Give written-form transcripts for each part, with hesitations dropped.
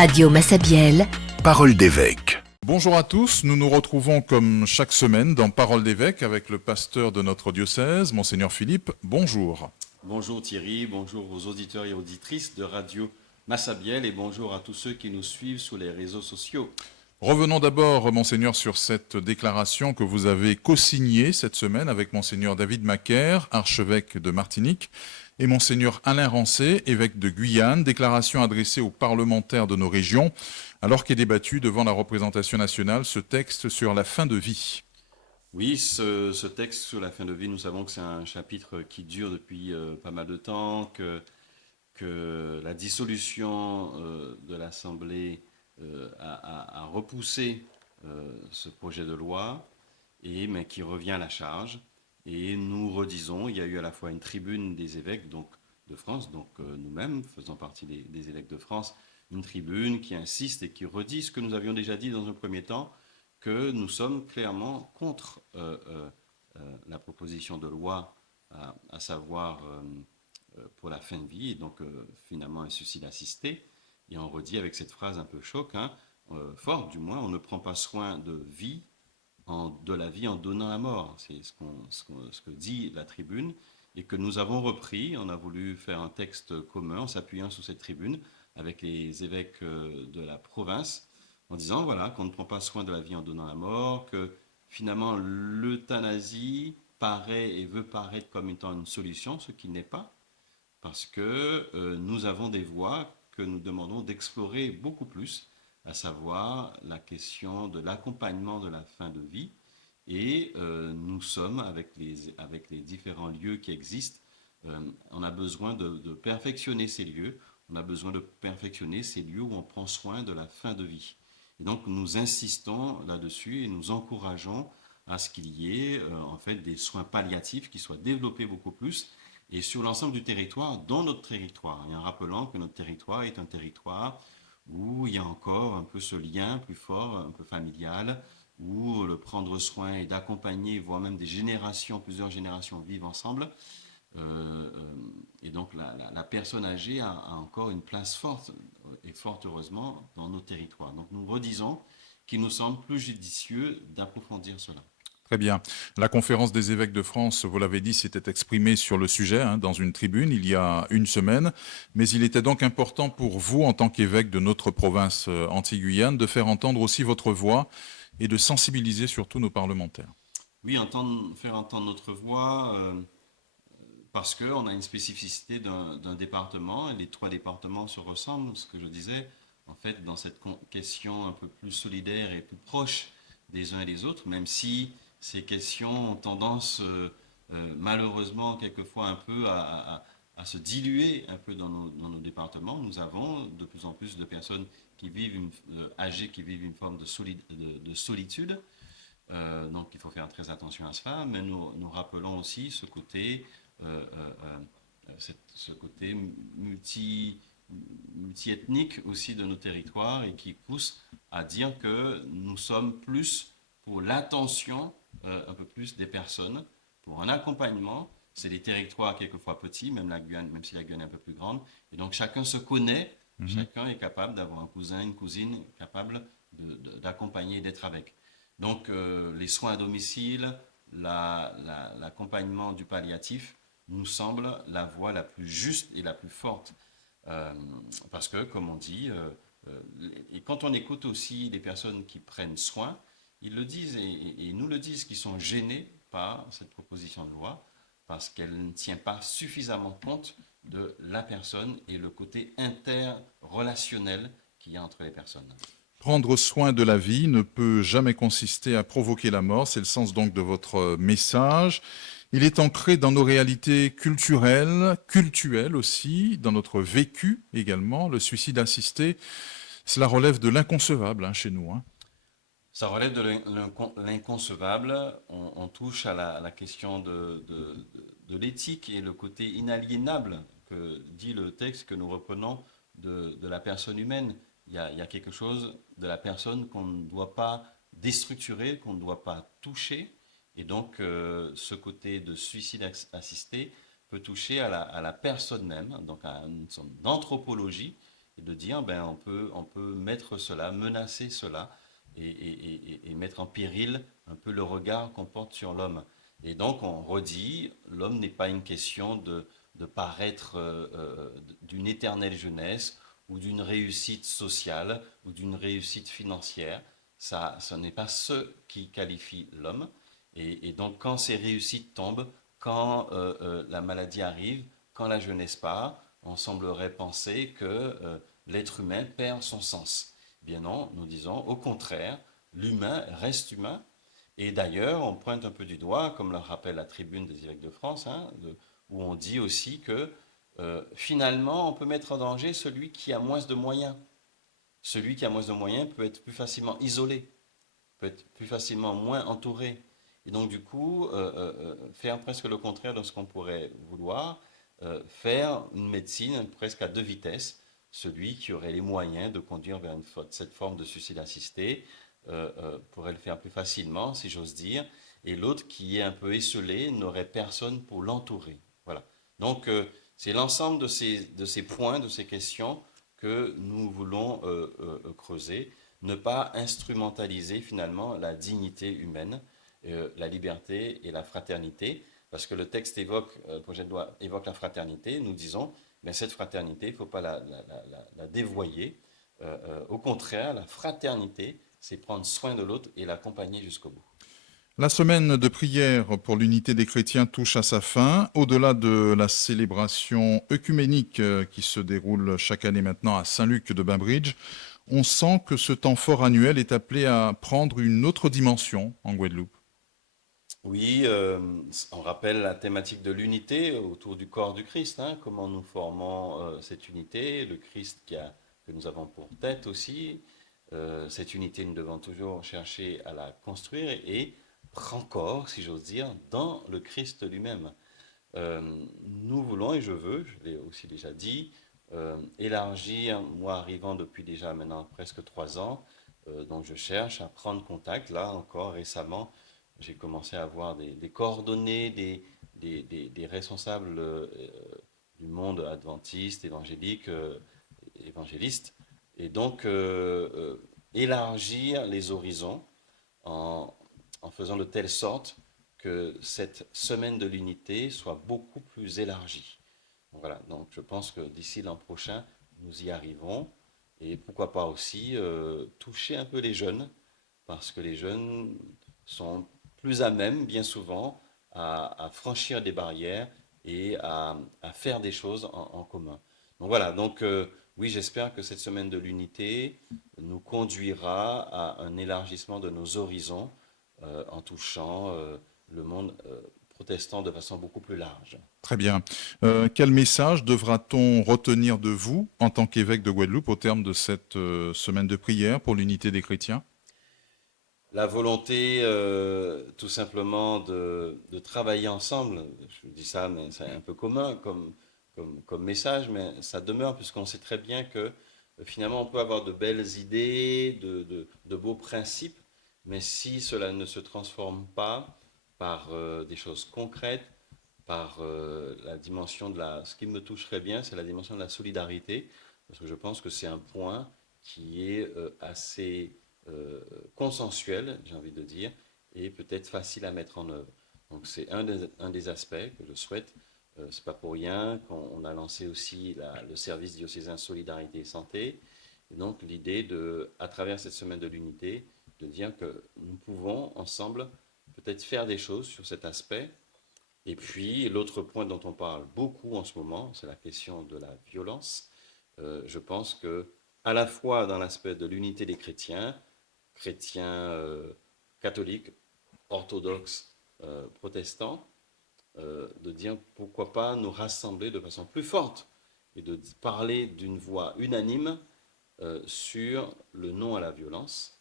Radio Massabielle, Parole d'évêque. Bonjour à tous, nous nous retrouvons comme chaque semaine dans Parole d'évêque avec le pasteur de notre diocèse, Monseigneur Philippe. Bonjour. Bonjour Thierry, bonjour aux auditeurs et auditrices de Radio Massabielle et bonjour à tous ceux qui nous suivent sur les réseaux sociaux. Revenons d'abord, Monseigneur, sur cette déclaration que vous avez co-signée cette semaine avec Monseigneur David Macaire, archevêque de Martinique, et Monseigneur Alain Rancé, évêque de Guyane, déclaration adressée aux parlementaires de nos régions, alors qu'est débattu devant la représentation nationale ce texte sur la fin de vie. Oui, ce texte sur la fin de vie, nous savons que c'est un chapitre qui dure depuis pas mal de temps, que la dissolution de l'Assemblée a repoussé ce projet de loi, mais qui revient à la charge. Et nous redisons, il y a eu à la fois une tribune des évêques donc, de France, donc nous-mêmes, faisant partie des évêques de France, une tribune qui insiste et qui redit ce que nous avions déjà dit dans un premier temps, que nous sommes clairement contre la proposition de loi, à savoir pour la fin de vie, et donc finalement un suicide assisté. Et on redit avec cette phrase un peu choc, forte du moins, on ne prend pas soin de la vie en donnant la mort. C'est ce que dit la tribune et que nous avons repris. On a voulu faire un texte commun en s'appuyant sur cette tribune avec les évêques de la province en disant voilà, qu'on ne prend pas soin de la vie en donnant la mort, que finalement l'euthanasie paraît et veut paraître comme étant une solution, ce qui n'est pas, parce que nous avons des voies que nous demandons d'explorer beaucoup plus, à savoir la question de l'accompagnement de la fin de vie. Et nous sommes, avec les différents lieux qui existent, on a besoin de perfectionner ces lieux, on a besoin de perfectionner ces lieux où on prend soin de la fin de vie. Et donc nous insistons là-dessus et nous encourageons à ce qu'il y ait en fait des soins palliatifs qui soient développés beaucoup plus et sur l'ensemble du territoire, dans notre territoire. Et en rappelant que notre territoire est un territoire où il y a encore un peu ce lien plus fort, un peu familial, où le prendre soin et d'accompagner, voire même des générations, plusieurs générations vivent ensemble. Et donc la personne âgée a encore une place forte, et fort heureusement, dans nos territoires. Donc nous redisons qu'il nous semble plus judicieux d'approfondir cela. Très bien. La conférence des évêques de France, vous l'avez dit, s'était exprimée sur le sujet dans une tribune il y a une semaine. Mais il était donc important pour vous, en tant qu'évêque de notre province Antilles-Guyane, de faire entendre aussi votre voix et de sensibiliser surtout nos parlementaires. Oui, faire entendre notre voix, parce qu'on a une spécificité d'un département, et les trois départements se ressemblent, ce que je disais, en fait, dans cette question un peu plus solidaire et plus proche des uns et des autres, même si ces questions ont tendance, malheureusement, quelquefois un peu à se diluer un peu dans nos départements. Nous avons de plus en plus de personnes qui vivent âgées qui vivent une forme de solitude. Donc il faut faire très attention à cela, mais nous rappelons aussi ce côté, ce côté multi-ethnique aussi de nos territoires et qui pousse à dire que nous sommes plus pour l'attention un peu plus des personnes, pour un accompagnement. C'est des territoires quelquefois petits, même si la Guyane est un peu plus grande. Et donc chacun se connaît, chacun est capable d'avoir un cousin, une cousine capable d'accompagner et d'être avec. Donc les soins à domicile, l'accompagnement du palliatif nous semble la voie la plus juste et la plus forte. Parce que, comme on dit, et quand on écoute aussi des personnes qui prennent soin, ils le disent et nous le disent, qu'ils sont gênés par cette proposition de loi parce qu'elle ne tient pas suffisamment compte de la personne et le côté interrelationnel qu'il y a entre les personnes. Prendre soin de la vie ne peut jamais consister à provoquer la mort, c'est le sens donc de votre message. Il est ancré dans nos réalités culturelles, cultuelles aussi, dans notre vécu également. Le suicide assisté, cela relève de l'inconcevable chez nous. Ça relève de l'inconcevable. On touche à la question de l'éthique et le côté inaliénable que dit le texte que nous reprenons de la personne humaine. Il y a quelque chose de la personne qu'on ne doit pas déstructurer, qu'on ne doit pas toucher. Et donc, ce côté de suicide assisté peut toucher à la personne même, donc à une sorte d'anthropologie. et de dire, ben, on peut mettre cela, menacer cela, et mettre en péril un peu le regard qu'on porte sur l'homme. Et donc, on redit, l'homme n'est pas une question de paraître d'une éternelle jeunesse ou d'une réussite sociale ou d'une réussite financière. Ça, ce n'est pas ce qui qualifie l'homme. Et donc, quand ces réussites tombent, quand la maladie arrive, quand la jeunesse part, on semblerait penser que l'être humain perd son sens. Bien non, nous disons au contraire, l'humain reste humain. Et d'ailleurs, on pointe un peu du doigt, comme le rappelle la tribune des évêques de France, hein, où on dit aussi que finalement, on peut mettre en danger celui qui a moins de moyens. Celui qui a moins de moyens peut être plus facilement isolé, peut être plus facilement moins entouré. Et donc, du coup, faire presque le contraire de ce qu'on pourrait vouloir, faire une médecine presque à deux vitesses. Celui qui aurait les moyens de conduire vers cette forme de suicide assisté pourrait le faire plus facilement, si j'ose dire, et l'autre qui est un peu esselé n'aurait personne pour l'entourer. Voilà. Donc, c'est l'ensemble de ces points, de ces questions que nous voulons creuser. Ne pas instrumentaliser finalement la dignité humaine, la liberté et la fraternité, parce que le texte évoque, le projet de loi évoque la fraternité, nous disons, mais cette fraternité, il ne faut pas la dévoyer. Au contraire, la fraternité, c'est prendre soin de l'autre et l'accompagner jusqu'au bout. La semaine de prière pour l'unité des chrétiens touche à sa fin. Au-delà de la célébration œcuménique qui se déroule chaque année maintenant à Saint-Luc de Bainbridge, on sent que ce temps fort annuel est appelé à prendre une autre dimension en Guadeloupe. Oui, on rappelle la thématique de l'unité autour du corps du Christ, hein, comment nous formons cette unité, le Christ que nous avons pour tête aussi. Cette unité, nous devons toujours chercher à la construire et encore, si j'ose dire, dans le Christ lui-même. Nous voulons, et je veux, je l'ai aussi déjà dit, élargir, moi arrivant depuis déjà maintenant presque 3 ans, donc je cherche à prendre contact. Là encore récemment, j'ai commencé à avoir des coordonnées des responsables du monde adventiste, évangélique, évangéliste, et donc élargir les horizons en, en faisant de telle sorte que cette semaine de l'unité soit beaucoup plus élargie. Voilà, donc je pense que d'ici l'an prochain, nous y arriverons. Et pourquoi pas aussi toucher un peu les jeunes, parce que les jeunes sont plus à même, bien souvent, à franchir des barrières et à faire des choses en commun. Donc voilà, donc oui, j'espère que cette semaine de l'unité nous conduira à un élargissement de nos horizons en touchant le monde protestant de façon beaucoup plus large. Très bien. Quel message devra-t-on retenir de vous en tant qu'évêque de Guadeloupe au terme de cette semaine de prière pour l'unité des chrétiens? La volonté, tout simplement, de travailler ensemble. Je dis ça, mais c'est un peu commun comme message, mais ça demeure, puisqu'on sait très bien que finalement, on peut avoir de belles idées, de beaux principes, mais si cela ne se transforme pas par des choses concrètes, par la dimension de la... Ce qui me toucherait bien, c'est la dimension de la solidarité, parce que je pense que c'est un point qui est assez euh, consensuel, j'ai envie de dire, et peut-être facile à mettre en œuvre. Donc c'est un des aspects que je souhaite. C'est pas pour rien qu'on a lancé aussi le service diocésain Solidarité et Santé. Et donc l'idée de, à travers cette semaine de l'unité, de dire que nous pouvons ensemble peut-être faire des choses sur cet aspect. Et puis l'autre point dont on parle beaucoup en ce moment, c'est la question de la violence. Je pense que à la fois dans l'aspect de l'unité des chrétiens, chrétiens catholiques, orthodoxes, protestants, de dire pourquoi pas nous rassembler de façon plus forte et de parler d'une voix unanime sur le non à la violence.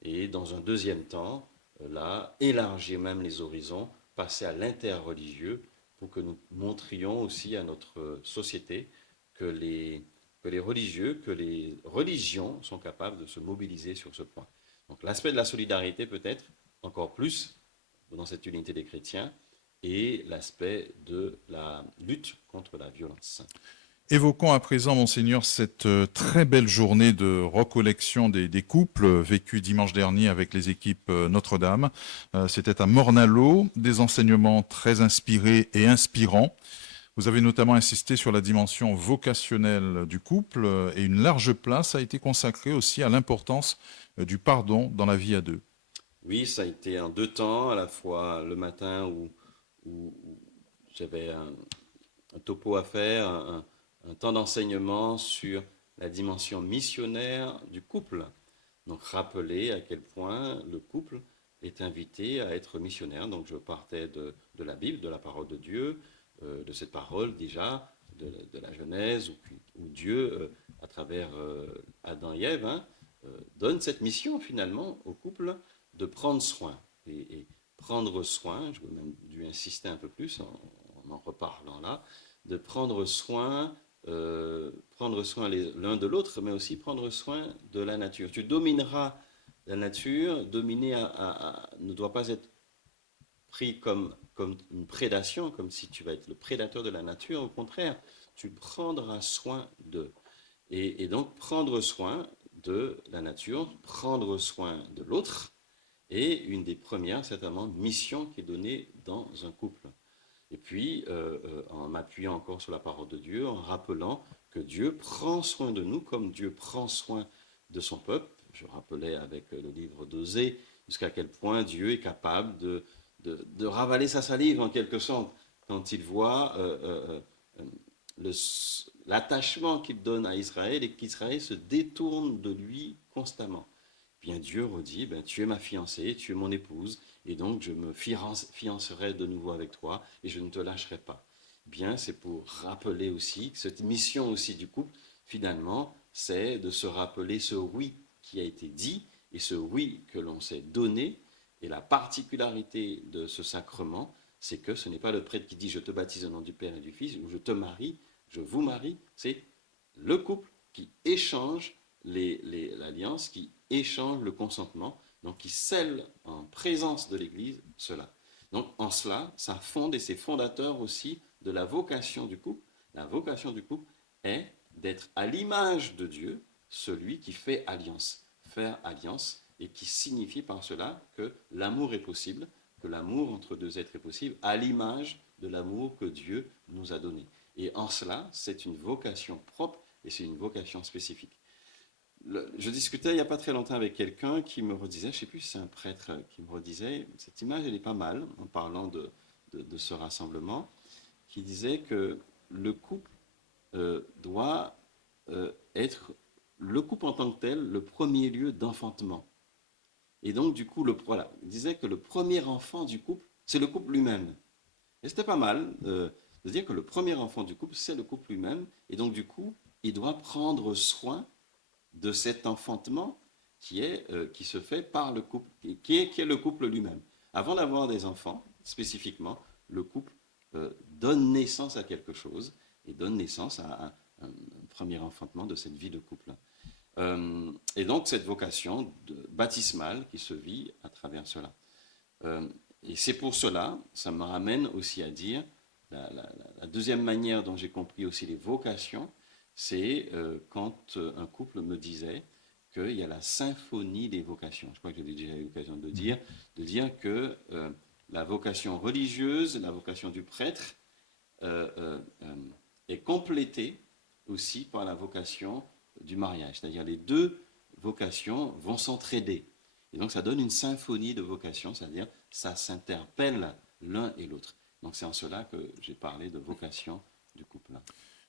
Et dans un deuxième temps, là, élargir même les horizons, passer à l'interreligieux pour que nous montrions aussi à notre société que que les religieux, que les religions sont capables de se mobiliser sur ce point. Donc l'aspect de la solidarité peut-être encore plus dans cette unité des chrétiens et l'aspect de la lutte contre la violence. Évoquons à présent, monseigneur, cette très belle journée de recollection des couples vécue dimanche dernier avec les équipes Notre-Dame. C'était à Morne-à-l'Eau, des enseignements très inspirés et inspirants. Vous avez notamment insisté sur la dimension vocationnelle du couple et une large place a été consacrée aussi à l'importance du pardon dans la vie à deux. Oui, ça a été en deux temps, à la fois le matin où j'avais un topo à faire, un temps d'enseignement sur la dimension missionnaire du couple. Donc rappeler à quel point le couple est invité à être missionnaire. Donc je partais de la Bible, de la parole de Dieu, de cette parole déjà, de la Genèse, où Dieu, à travers Adam et Ève, donne cette mission finalement au couple de prendre soin. Et prendre soin, je vais même dû insister un peu plus en reparlant là, de prendre soin l'un de l'autre, mais aussi prendre soin de la nature. Tu domineras la nature, dominer ne doit pas être pris comme une prédation, comme si tu vas être le prédateur de la nature. Au contraire, tu prendras soin d'eux. Et donc, prendre soin de la nature, prendre soin de l'autre, est une des premières, certainement, missions qui est donnée dans un couple. Et puis, en m'appuyant encore sur la parole de Dieu, en rappelant que Dieu prend soin de nous comme Dieu prend soin de son peuple. Je rappelais avec le livre d'Osée jusqu'à quel point Dieu est capable de ravaler sa salive en quelque sorte quand il voit l'attachement qu'il donne à Israël et qu'Israël se détourne de lui constamment. Bien Dieu redit, ben, tu es ma fiancée, tu es mon épouse, et donc je me fiancerai de nouveau avec toi et je ne te lâcherai pas. Bien, c'est pour rappeler aussi que cette mission aussi du couple, finalement, c'est de se rappeler ce oui qui a été dit et ce oui que l'on s'est donné. Et la particularité de ce sacrement, c'est que ce n'est pas le prêtre qui dit je te baptise au nom du Père et du Fils ou je te marie, je vous marie, c'est le couple qui échange l'alliance, qui échange le consentement, donc qui scelle en présence de l'Église cela. Donc en cela, ça fonde et c'est fondateur aussi de la vocation du couple. La vocation du couple est d'être à l'image de Dieu, celui qui fait alliance, faire alliance, et qui signifie par cela que l'amour est possible, que l'amour entre deux êtres est possible, à l'image de l'amour que Dieu nous a donné. Et en cela, c'est une vocation propre et c'est une vocation spécifique. Je discutais il n'y a pas très longtemps avec quelqu'un qui me redisait, je ne sais plus si c'est un prêtre qui me redisait, cette image elle est pas mal en parlant de ce rassemblement, qui disait que le couple doit être, le couple en tant que tel, le premier lieu d'enfantement. Et donc du coup, voilà, il disait que le premier enfant du couple, c'est le couple lui-même. Et c'était pas mal de dire que le premier enfant du couple, c'est le couple lui-même. Et donc du coup, il doit prendre soin de cet enfantement qui se fait par le couple, qui est le couple lui-même. Avant d'avoir des enfants, spécifiquement, le couple donne naissance à quelque chose et donne naissance à un premier enfantement de cette vie de couple. Et donc cette vocation baptismale qui se vit à travers cela. Et c'est pour cela, ça me ramène aussi à dire, la deuxième manière dont j'ai compris aussi les vocations, c'est quand un couple me disait qu'il y a la symphonie des vocations. Je crois que j'avais déjà eu l'occasion de dire que la vocation religieuse, la vocation du prêtre est complétée aussi par la vocation du mariage. C'est-à-dire les deux vocations vont s'entraider. Et donc ça donne une symphonie de vocations, c'est-à-dire ça s'interpelle l'un et l'autre. Donc c'est en cela que j'ai parlé de vocation du couple.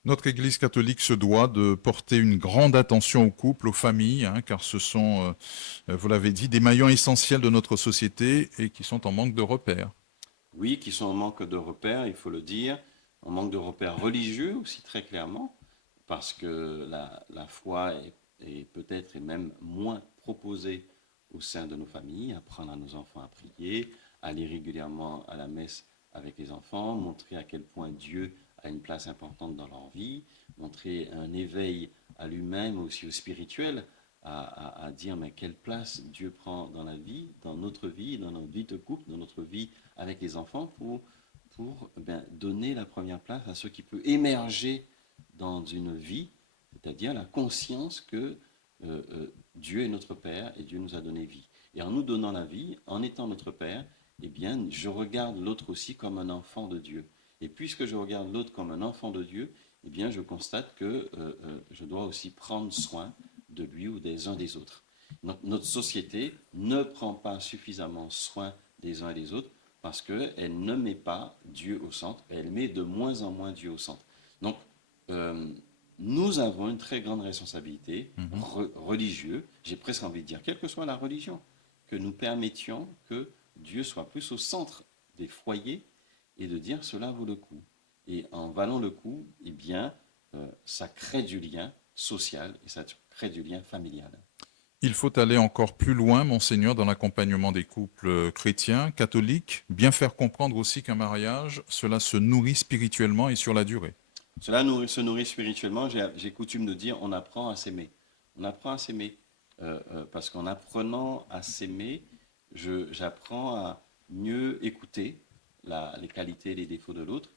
Notre Église catholique se doit de porter une grande attention aux couples, aux familles, hein, car ce sont, vous l'avez dit, des maillons essentiels de notre société et qui sont en manque de repères. Oui, qui sont en manque de repères, il faut le dire, en manque de repères religieux aussi très clairement, parce que la foi est peut-être et même moins proposée au sein de nos familles, apprendre à nos enfants à prier, aller régulièrement à la messe avec les enfants, montrer à quel point Dieu a une place importante dans leur vie, montrer un éveil à l'humain, mais aussi au spirituel, à dire mais quelle place Dieu prend dans la vie, dans notre vie de couple, dans notre vie avec les enfants, pour donner la première place à ce qui peut émerger dans une vie, c'est-à-dire la conscience que Dieu est notre Père et Dieu nous a donné vie. Et en nous donnant la vie, en étant notre Père, eh bien, je regarde l'autre aussi comme un enfant de Dieu. Et puisque je regarde l'autre comme un enfant de Dieu, eh bien, je constate que je dois aussi prendre soin de lui ou des uns des autres. Notre société ne prend pas suffisamment soin des uns et des autres parce qu'elle ne met pas Dieu au centre, elle met de moins en moins Dieu au centre. Donc, euh, nous avons une très grande responsabilité religieuse, j'ai presque envie de dire, quelle que soit la religion, que nous permettions que Dieu soit plus au centre des foyers et de dire cela vaut le coup. Et en valant le coup, eh bien, ça crée du lien social et ça crée du lien familial. Il faut aller encore plus loin, monseigneur, dans l'accompagnement des couples chrétiens, catholiques, bien faire comprendre aussi qu'un mariage, cela se nourrit spirituellement et sur la durée. Cela se nourrit spirituellement. J'ai coutume de dire on apprend à s'aimer. On apprend à s'aimer. Parce qu'en apprenant à s'aimer, j'apprends à mieux écouter les qualités et les défauts de l'autre.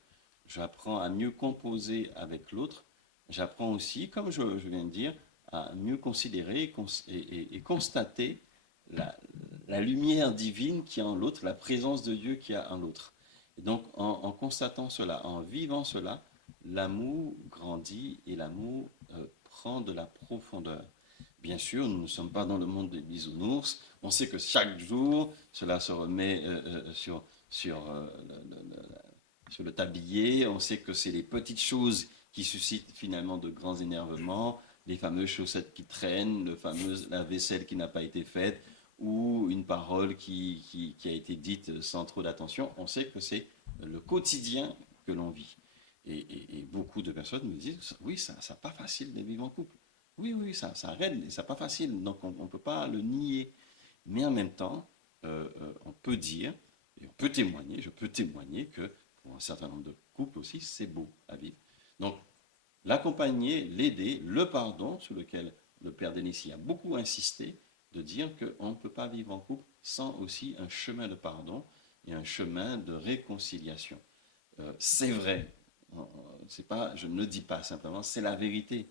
J'apprends à mieux composer avec l'autre. J'apprends aussi, comme je viens de dire, à mieux considérer et constater la, la lumière divine qui est en l'autre, la présence de Dieu qui est en l'autre. Et donc, en constatant cela, en vivant cela, l'amour grandit et l'amour prend de la profondeur. Bien sûr, nous ne sommes pas dans le monde des bisounours. On sait que chaque jour, cela se remet sur le tablier. On sait que c'est les petites choses qui suscitent finalement de grands énervements, les fameuses chaussettes qui traînent, la vaisselle qui n'a pas été faite, ou une parole qui a été dite sans trop d'attention. On sait que c'est le quotidien que l'on vit. Et beaucoup de personnes me disent, oui, ça n'est pas facile de vivre en couple. Oui, oui, ça raide, ça n'est pas facile, donc on ne peut pas le nier. Mais en même temps, on peut dire, et on peut témoigner, je peux témoigner que pour un certain nombre de couples aussi, c'est beau à vivre. Donc, l'accompagner, l'aider, le pardon, sur lequel le père Denissi a beaucoup insisté, de dire qu'on ne peut pas vivre en couple sans aussi un chemin de pardon et un chemin de réconciliation. C'est vrai, c'est pas, je ne le dis pas simplement, c'est la vérité.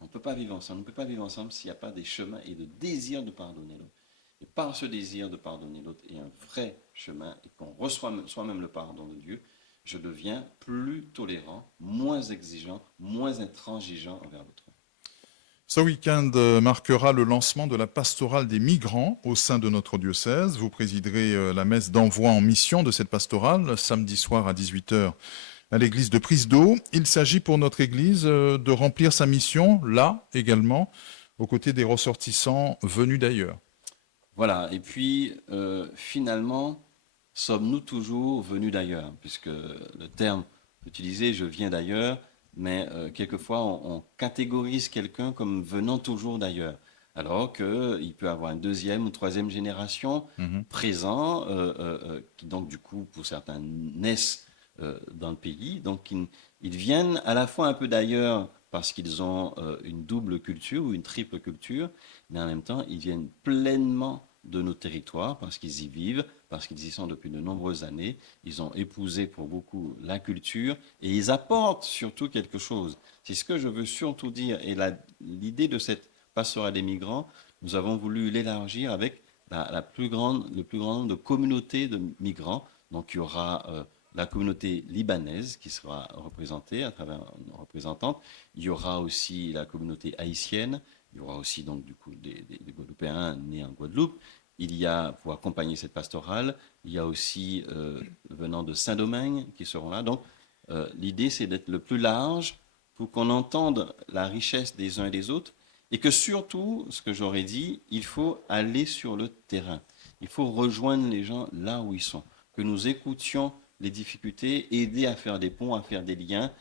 On ne peut pas vivre ensemble, on ne peut pas vivre ensemble s'il n'y a pas des chemins et de désir de pardonner l'autre. Et par ce désir de pardonner l'autre et un vrai chemin, et qu'on reçoit soi-même le pardon de Dieu, je deviens plus tolérant, moins exigeant, moins intransigeant envers l'autre. Ce week-end marquera le lancement de la pastorale des migrants au sein de notre diocèse. Vous présiderez la messe d'envoi en mission de cette pastorale samedi soir à 18 h à l'église de Prise d'Eau. Il s'agit pour notre église de remplir sa mission, là également, aux côtés des ressortissants venus d'ailleurs. Voilà, et puis finalement, sommes-nous toujours venus d'ailleurs, puisque le terme utilisé, je viens d'ailleurs, mais quelquefois on catégorise quelqu'un comme venant toujours d'ailleurs, alors qu'il peut avoir une deuxième ou troisième génération présent, qui donc du coup pour certains naissent dans le pays, donc ils viennent à la fois un peu d'ailleurs parce qu'ils ont une double culture ou une triple culture, mais en même temps ils viennent pleinement de nos territoires parce qu'ils y vivent, parce qu'ils y sont depuis de nombreuses années. Ils ont épousé pour beaucoup la culture et ils apportent surtout quelque chose. C'est ce que je veux surtout dire. Et l'idée de cette pastorale des migrants, nous avons voulu l'élargir avec le plus grand nombre de communautés de migrants. Donc il y aura la communauté libanaise qui sera représentée à travers une représentante. Il y aura aussi la communauté haïtienne. Il y aura aussi donc du coup des Guadeloupéens nés en Guadeloupe. Il y a, pour accompagner cette pastorale, il y a aussi venant de Saint-Domingue qui seront là. Donc l'idée c'est d'être le plus large pour qu'on entende la richesse des uns et des autres et que surtout, ce que j'aurais dit, il faut aller sur le terrain. Il faut rejoindre les gens là où ils sont. Que nous écoutions les difficultés, aider à faire des ponts, à faire des liens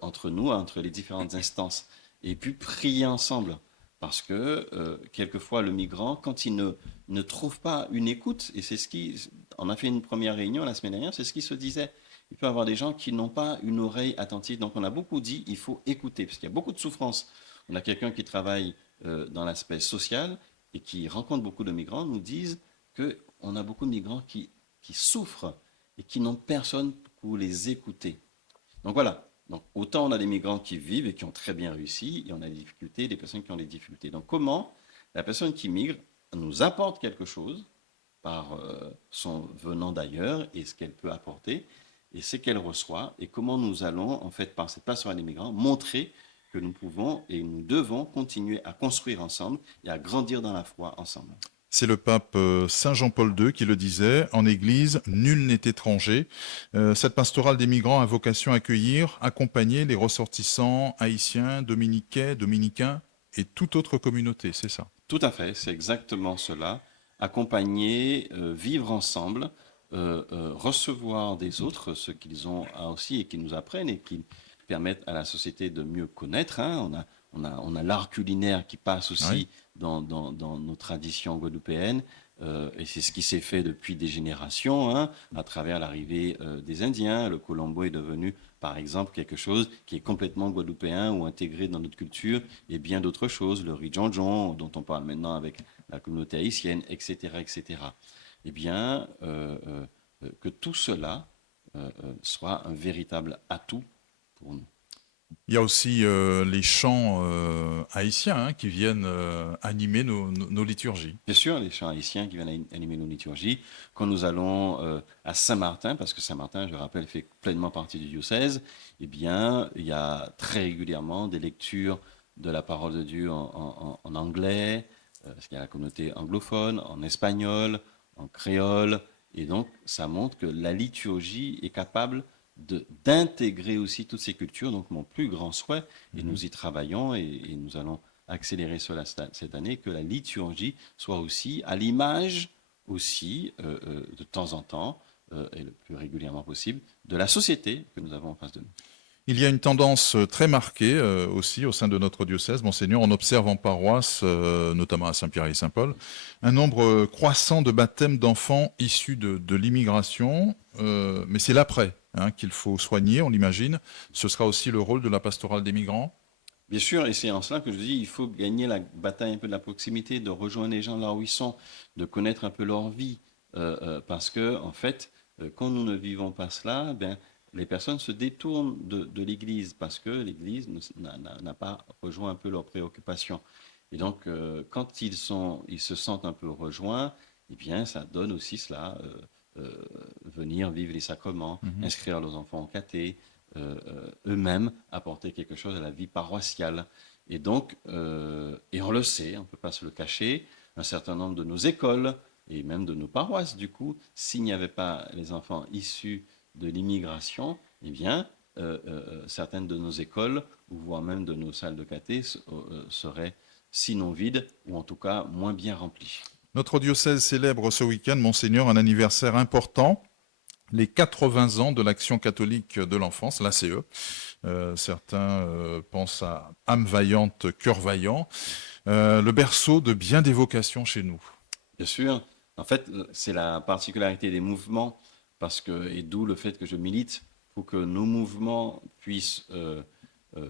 entre nous, entre les différentes instances. Et puis prier ensemble. Parce que quelquefois, le migrant, quand il ne trouve pas une écoute, et c'est ce qui. On a fait une première réunion la semaine dernière, c'est ce qui se disait. Il peut y avoir des gens qui n'ont pas une oreille attentive. Donc, on a beaucoup dit il faut écouter, parce qu'il y a beaucoup de souffrance. On a quelqu'un qui travaille dans l'aspect social et qui rencontre beaucoup de migrants, nous disent qu'on a beaucoup de migrants qui souffrent et qui n'ont personne pour les écouter. Donc voilà, Donc, autant on a des migrants qui vivent et qui ont très bien réussi, et on a des difficultés, des personnes qui ont des difficultés. Donc, comment la personne qui migre nous apporte quelque chose par son venant d'ailleurs et ce qu'elle peut apporter et ce qu'elle reçoit et comment nous allons, en fait, par cette passerelle des migrants, montrer que nous pouvons et nous devons continuer à construire ensemble et à grandir dans la foi ensemble. C'est le pape Saint Jean-Paul II qui le disait, en Église, nul n'est étranger. Cette pastorale des migrants a vocation à accueillir, accompagner les ressortissants haïtiens, dominicains et toute autre communauté, c'est ça. Tout à fait, c'est exactement cela. Accompagner, vivre ensemble, recevoir des autres ce qu'ils ont aussi et qu'ils nous apprennent et qui permettent à la société de mieux connaître, hein. On a l'art culinaire qui passe Oui. aussi dans nos traditions guadeloupéennes. Et c'est ce qui s'est fait depuis des générations, hein, à travers l'arrivée des Indiens. Le colombo est devenu, par exemple, quelque chose qui est complètement guadeloupéen ou intégré dans notre culture, et bien d'autres choses. Le riz djon dont on parle maintenant avec la communauté haïtienne, etc., etc. Eh bien, que tout cela soit un véritable atout pour nous. Il y a aussi les chants haïtiens hein, qui viennent animer nos liturgies. Bien sûr, les chants haïtiens qui viennent animer nos liturgies. Quand nous allons à Saint-Martin, parce que Saint-Martin, je rappelle, fait pleinement partie du diocèse, eh bien, il y a très régulièrement des lectures de la parole de Dieu en anglais, parce qu'il y a la communauté anglophone, en espagnol, en créole, et donc ça montre que la liturgie est capable d'intégrer aussi toutes ces cultures. Donc mon plus grand souhait, et nous y travaillons, et nous allons accélérer cela cette année, que la liturgie soit aussi à l'image aussi, de temps en temps, et le plus régulièrement possible, de la société que nous avons en face de nous. Il y a une tendance très marquée aussi au sein de notre diocèse, Monseigneur. On observe en paroisse, notamment à Saint-Pierre et Saint-Paul, un nombre croissant de baptêmes d'enfants issus de l'immigration. Mais c'est l'après hein, qu'il faut soigner, on l'imagine. Ce sera aussi le rôle de la pastorale des migrants. Bien sûr, et c'est en cela que je dis, il faut gagner la bataille un peu de la proximité, de rejoindre les gens là où ils sont, de connaître un peu leur vie, parce que en fait, quand nous ne vivons pas cela, ben, les personnes se détournent de l'Église parce que l'Église n'a pas rejoint un peu leurs préoccupations. Et donc, quand ils se sentent un peu rejoints, eh bien, ça donne aussi cela, venir vivre les sacrements, inscrire leurs enfants au caté, eux-mêmes apporter quelque chose à la vie paroissiale. Et donc, et on le sait, on ne peut pas se le cacher, un certain nombre de nos écoles et même de nos paroisses, du coup, s'il n'y avait pas les enfants issus de l'immigration, eh bien, certaines de nos écoles, ou voire même de nos salles de caté, seraient sinon vides, ou en tout cas moins bien remplies. Notre diocèse célèbre ce week-end, Monseigneur, un anniversaire important. Les 80 ans de l'Action catholique de l'enfance, l'ACE. Certains pensent à âme vaillante, cœur vaillant. Le berceau de bien des vocations chez nous. Bien sûr. En fait, c'est la particularité des mouvements, et d'où le fait que je milite pour que nos mouvements puissent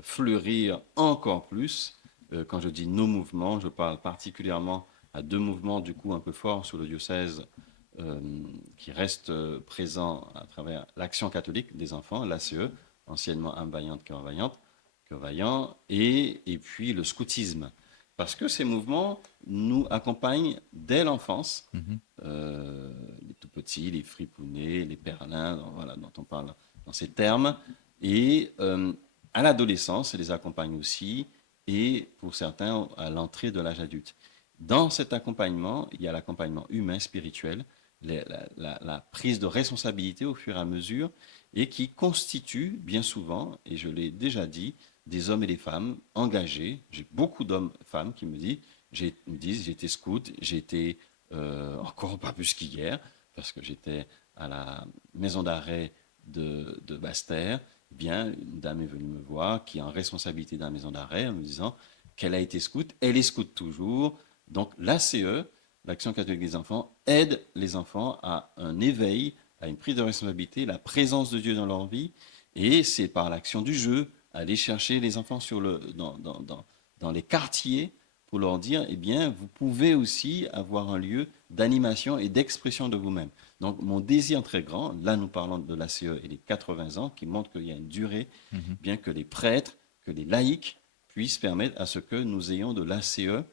fleurir encore plus. Quand je dis nos mouvements, je parle particulièrement à deux mouvements du coup un peu forts sur le diocèse qui restent présents à travers l'Action catholique des enfants, l'ACE, anciennement âme vaillante, cœur vaillant, et puis le scoutisme. Parce que ces mouvements nous accompagnent dès l'enfance, les tout petits, les fripounets, les perlins, voilà, dont on parle dans ces termes, et à l'adolescence, ça les accompagne aussi, et pour certains, à l'entrée de l'âge adulte. Dans cet accompagnement, il y a l'accompagnement humain, spirituel, la prise de responsabilité au fur et à mesure, et qui constitue bien souvent, et je l'ai déjà dit, des hommes et des femmes engagés. J'ai beaucoup d'hommes et femmes qui me disent, j'ai été scout, j'ai été encore pas plus qu'hier, parce que j'étais à la maison d'arrêt de Basse-Terre. Eh bien, une dame est venue me voir, qui est en responsabilité dans la maison d'arrêt, en me disant qu'elle a été scout, elle est scout toujours. Donc l'ACE, l'Action catholique des enfants, aide les enfants à un éveil, à une prise de responsabilité, la présence de Dieu dans leur vie, et c'est par l'action du jeu, aller chercher les enfants dans les quartiers pour leur dire, eh bien, vous pouvez aussi avoir un lieu d'animation et d'expression de vous-même. Donc, mon désir très grand, là nous parlons de l'ACE et les 80 ans, qui montrent qu'il y a une durée, Mhm. bien que les prêtres, que les laïcs puissent permettre à ce que nous ayons de l'ACE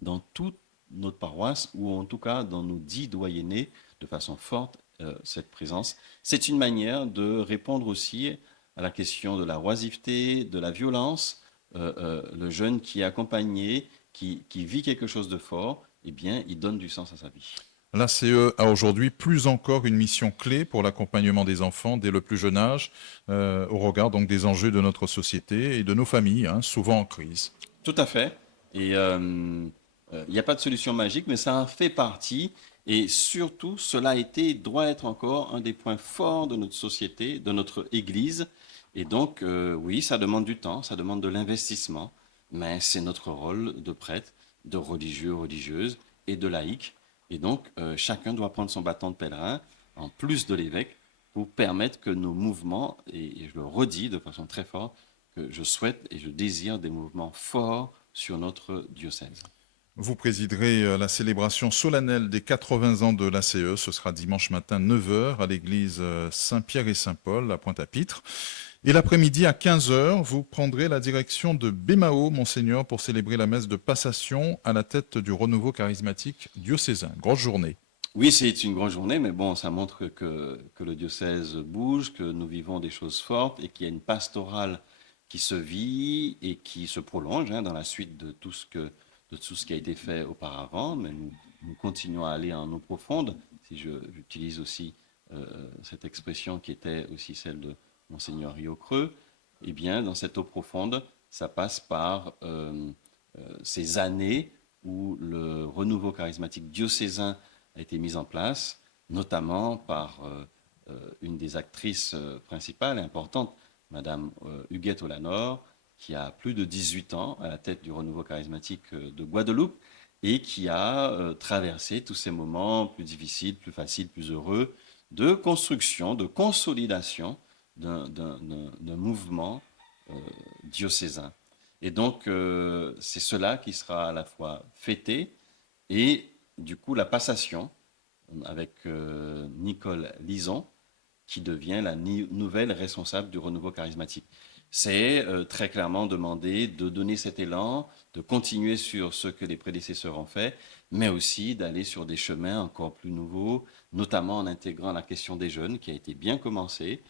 dans toute notre paroisse, ou en tout cas dans nos 10 doyennés, de façon forte, cette présence. C'est une manière de répondre aussi à la question de la oisiveté, de la violence. Le jeune qui est accompagné, qui vit quelque chose de fort, eh bien, il donne du sens à sa vie. L'ACE a aujourd'hui plus encore une mission clé pour l'accompagnement des enfants dès le plus jeune âge, au regard donc des enjeux de notre société et de nos familles, hein, souvent en crise. Tout à fait. Et il n'y a pas de solution magique, mais ça en fait partie. Et surtout, cela a été, doit être encore un des points forts de notre société, de notre Église. Et donc, oui, ça demande du temps, ça demande de l'investissement, mais c'est notre rôle de prêtre, de religieux, religieuses et de laïcs. Et donc, chacun doit prendre son bâton de pèlerin, en plus de l'évêque, pour permettre que nos mouvements, et je le redis de façon très forte, que je souhaite et je désire des mouvements forts sur notre diocèse. Vous présiderez la célébration solennelle des 80 ans de l'ACE. Ce sera dimanche matin 9 heures à l'église Saint-Pierre et Saint-Paul à Pointe-à-Pitre. Et l'après-midi à 15 heures, vous prendrez la direction de Bémao, Monseigneur, pour célébrer la messe de passation à la tête du renouveau charismatique diocésain. Grosse journée. Oui, c'est une grande journée, mais bon, ça montre que le diocèse bouge, que nous vivons des choses fortes et qu'il y a une pastorale qui se vit et qui se prolonge dans la suite de tout ce qui a été fait auparavant, mais nous continuons à aller en eau profonde, si j'utilise aussi cette expression qui était aussi celle de Monseigneur Rio Creux. Eh bien, dans cette eau profonde, ça passe par ces années où le renouveau charismatique diocésain a été mise en place, notamment par une des actrices principales et importantes, Madame Huguette Olanor, qui a plus de 18 ans à la tête du renouveau charismatique de Guadeloupe et qui a traversé tous ces moments plus difficiles, plus faciles, plus heureux de construction, de consolidation d'un mouvement diocésain. Et donc, c'est cela qui sera à la fois fêté et du coup la passation avec Nicole Lison, qui devient la nouvelle responsable du renouveau charismatique. C'est très clairement demander de donner cet élan, de continuer sur ce que les prédécesseurs ont fait, mais aussi d'aller sur des chemins encore plus nouveaux, notamment en intégrant la question des jeunes, qui a été bien commencée,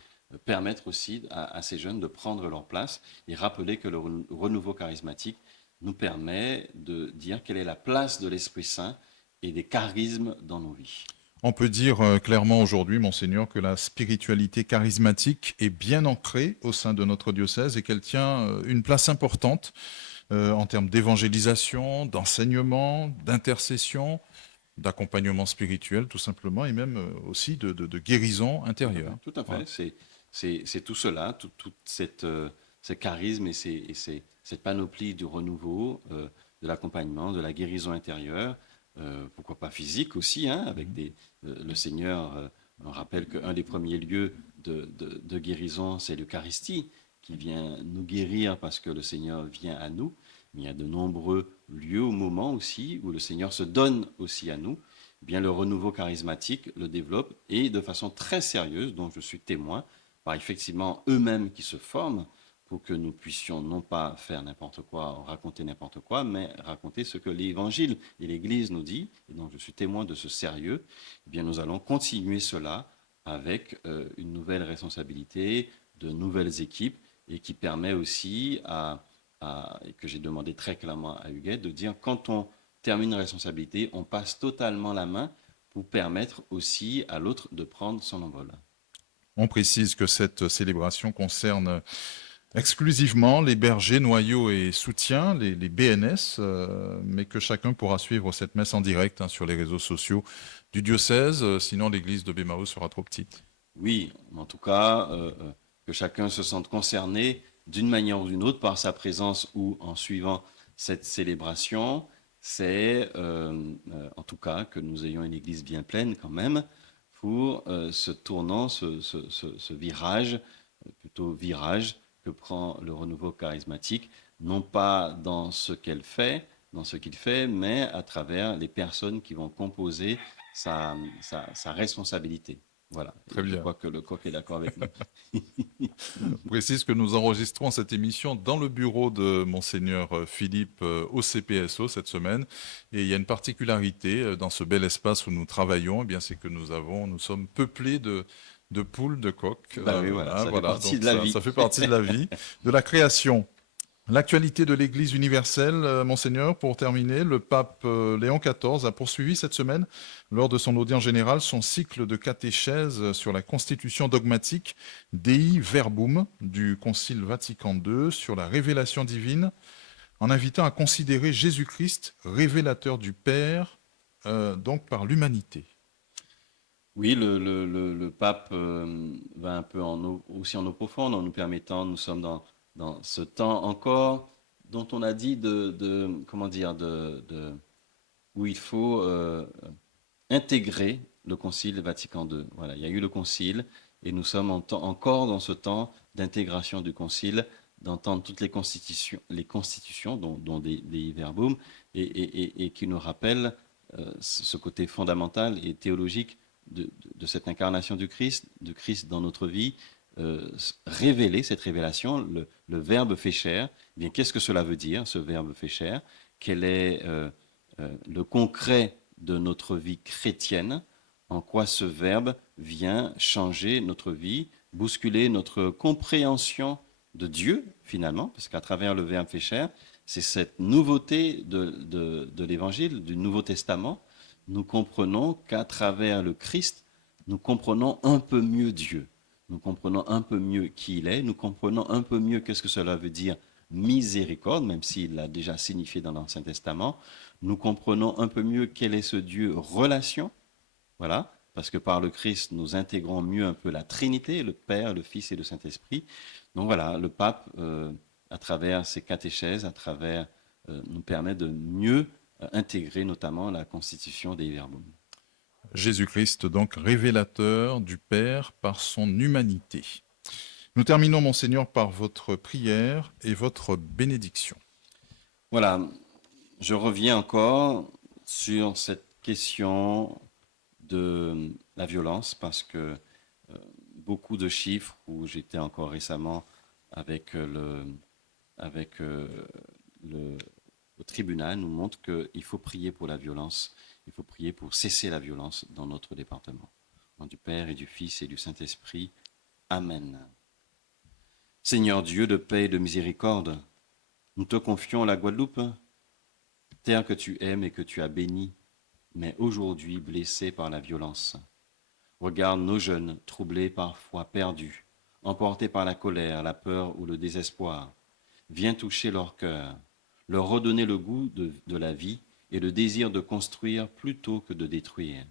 permettre aussi à ces jeunes de prendre leur place et rappeler que le renouveau charismatique nous permet de dire quelle est la place de l'Esprit Saint et des charismes dans nos vies. On peut dire clairement aujourd'hui, Monseigneur, que la spiritualité charismatique est bien ancrée au sein de notre diocèse et qu'elle tient une place importante en termes d'évangélisation, d'enseignement, d'intercession, d'accompagnement spirituel tout simplement, et même aussi de guérison intérieure. Tout à fait. Voilà. C'est tout cela, toute cette, ce charisme et cette panoplie du renouveau, de l'accompagnement, de la guérison intérieure, pourquoi pas physique aussi, avec le Seigneur. On rappelle qu'un des premiers lieux de guérison, c'est l'Eucharistie, qui vient nous guérir parce que le Seigneur vient à nous. Mais il y a de nombreux lieux ou moments aussi où le Seigneur se donne aussi à nous. Eh bien, le renouveau charismatique le développe et de façon très sérieuse, dont je suis témoin, par effectivement eux-mêmes qui se forment pour que nous puissions non pas faire n'importe quoi, raconter n'importe quoi, mais raconter ce que l'Évangile et l'Église nous dit, et dont je suis témoin de ce sérieux. Eh bien, nous allons continuer cela avec une nouvelle responsabilité, de nouvelles équipes, et qui permet aussi et que j'ai demandé très clairement à Huguette, de dire quand on termine une responsabilité, on passe totalement la main pour permettre aussi à l'autre de prendre son envol. On précise que cette célébration concerne exclusivement les bergers, noyaux et soutiens, les BNS, mais que chacun pourra suivre cette messe en direct sur les réseaux sociaux du diocèse, sinon l'église de Bémao sera trop petite. Oui, en tout cas, que chacun se sente concerné d'une manière ou d'une autre par sa présence ou en suivant cette célébration. C'est en tout cas que nous ayons une église bien pleine quand même pour ce tournant, ce virage, plutôt virage que prend le renouveau charismatique, non pas dans ce qu'elle fait, dans ce qu'il fait, mais à travers les personnes qui vont composer sa responsabilité. Voilà, Très et je bien. crois que le coq est d'accord avec nous. Je précise que nous enregistrons cette émission dans le bureau de Monseigneur Philippe au CPSO cette semaine. Et il y a une particularité dans ce bel espace où nous travaillons, eh bien, c'est que nous sommes peuplés de poules, de coqs. Bah oui, voilà, Hein, ça fait voilà, partie donc de la ça vie. fait partie de la vie, de la création. L'actualité de l'Église universelle, Monseigneur, pour terminer, le pape Léon XIV a poursuivi cette semaine, lors de son audience générale, son cycle de catéchèse sur la constitution dogmatique Dei Verbum du Concile Vatican II sur la révélation divine, en invitant à considérer Jésus-Christ révélateur du Père, donc par l'humanité. Oui, le pape va un peu aussi en eau profonde en nous permettant, nous sommes dans ce temps encore dont on a dit comment dire, où il faut intégrer le Concile Vatican II. Voilà, il y a eu le Concile et nous sommes encore dans ce temps d'intégration du Concile, d'entendre toutes les constitutions dont des verbum, et qui nous rappellent ce côté fondamental et théologique de cette incarnation du Christ dans notre vie, révéler cette révélation, le Verbe fait chair. Eh bien, qu'est-ce que cela veut dire, ce Verbe fait chair? Quel est le concret de notre vie chrétienne? En quoi ce Verbe vient changer notre vie, bousculer notre compréhension de Dieu, finalement, parce qu'à travers le Verbe fait chair, c'est cette nouveauté de l'Évangile, du Nouveau Testament. Nous comprenons qu'à travers le Christ, nous comprenons un peu mieux Dieu. Nous comprenons un peu mieux qui il est. Nous comprenons un peu mieux qu'est-ce que cela veut dire miséricorde, même s'il l'a déjà signifié dans l'Ancien Testament. Nous comprenons un peu mieux quel est ce Dieu relation. Voilà. Parce que par le Christ, nous intégrons mieux un peu la Trinité, le Père, le Fils et le Saint-Esprit. Donc voilà, le pape, à travers ses catéchèses, nous permet de mieux intégrer notamment la constitution des verbum. Jésus-Christ, donc révélateur du Père par son humanité. Nous terminons, Monseigneur, par votre prière et votre bénédiction. Voilà, je reviens encore sur cette question de la violence parce que beaucoup de chiffres où j'étais encore récemment avec avec le tribunal nous montrent qu'il faut prier pour la violence, il faut prier pour cesser la violence dans notre département. Au nom du Père et du Fils et du Saint-Esprit. Amen. Seigneur Dieu de paix et de miséricorde, nous te confions la Guadeloupe, terre que tu aimes et que tu as bénie, mais aujourd'hui blessée par la violence. Regarde nos jeunes, troublés, parfois perdus, emportés par la colère, la peur ou le désespoir. Viens toucher leur cœur, leur redonner le goût de la vie et le désir de construire plutôt que de détruire.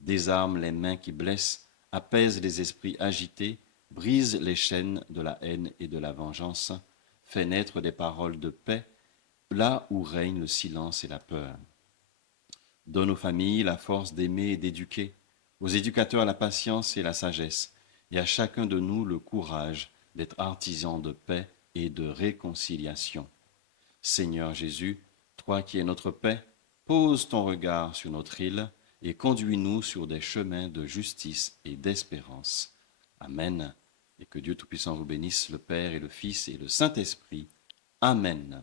Désarme les mains qui blessent, apaise les esprits agités, brise les chaînes de la haine et de la vengeance, fais naître des paroles de paix là où règne le silence et la peur. Donne aux familles la force d'aimer et d'éduquer, aux éducateurs la patience et la sagesse, et à chacun de nous le courage d'être artisans de paix et de réconciliation. Seigneur Jésus, toi qui es notre paix, pose ton regard sur notre île et conduis-nous sur des chemins de justice et d'espérance. Amen. Et que Dieu Tout-Puissant vous bénisse, le Père et le Fils et le Saint-Esprit. Amen.